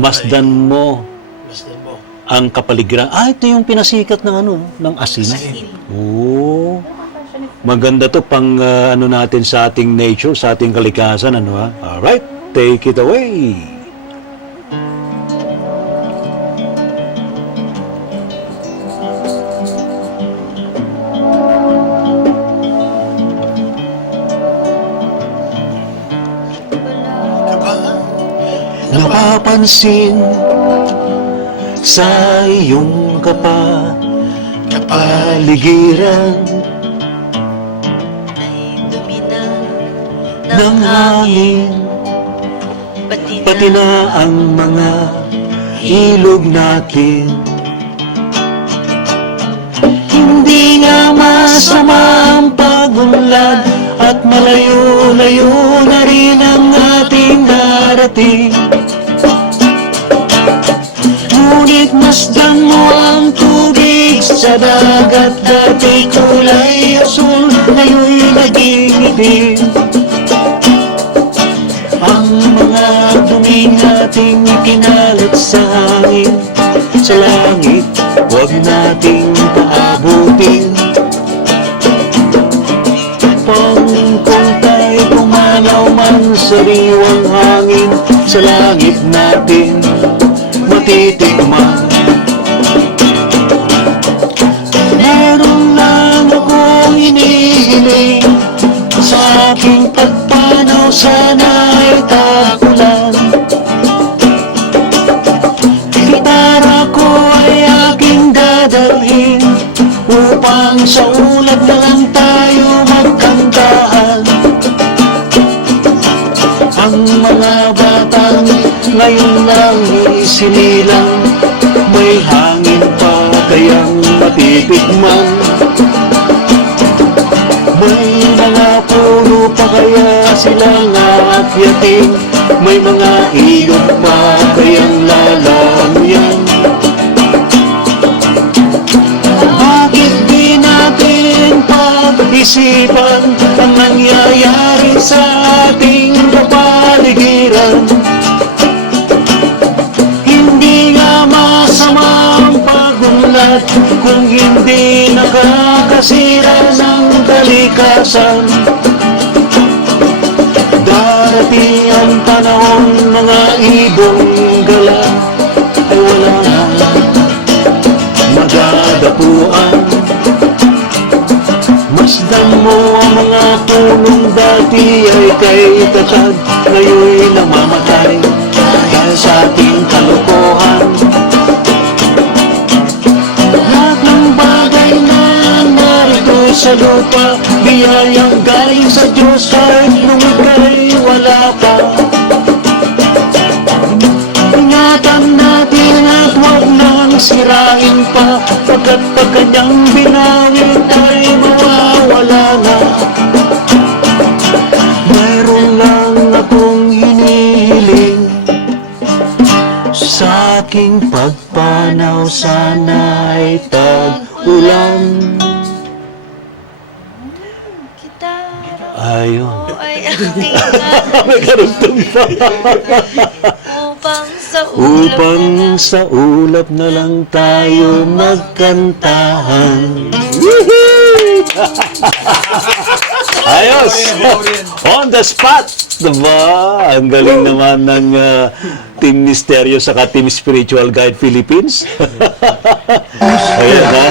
Masdan mo Masdan mo. ang kapaligiran. Ito yung pinasikat ng ng asin. Oo. Maganda to pang natin sa ating nature, sa ating kalikasan, Alright, take it away. Napapansin sa iyong kapaligiran ng hangin, pati na ang mga ilog natin. Hindi nga masama ang pagunlad at malayo-layo na rin ang ating darating. Ngunit masdan mo ang tubig sa dagat, dati kulay asul, ngayon'y naging itim. Ang mga duming ating ikinalat sa hangin, sa langit, huwag nating paabutin. Kung tayo pumanaw man sa riwang hangin, sa langit natin matitikman. Meron lang akong hinihiling, sa aking pagpanaw sana'y tagulan. Gitara ko ay aking dadalhin, upang sa ulap na lang tayo magkantahan. Ang mga batang ngayon lang isinilang, may hangin pa kayang matitikman. May mga puno pa kaya silang aakyatin, may mga ilog pa kayang lalamyan. Bakit di natin pag-isipan ang nangyayari sa ating kapaligiran? Hindi nga masama ang pagunlad kung hindi nakakasira ng kalikasan. Darating ang panahon, mga ibong gala ay wala na magadapuan. Masdan mo ang mga punong dati ay kay tatag, ngayon'y namamatay dahil sa ating kalokohan. Lahat ng bagay na narito sa lupa, biyayang galing sa Diyos kahit nung ika'y wala pa. Ingatan natin at huwag nang sirain pa, pagkat pag kanyang binawin ay mawawala na. Mayroon lang akong hinihiling, sa aking pagpanaw sana'y tag-ulan. Ayun. Ay aking May karugtong pa. Upang sa ulap na lang tayo magkantahan. Ayos! On the spot! Diba? Ang galing naman ng Team Misteryo saka Team Spiritual Guide Philippines. Ayan ha.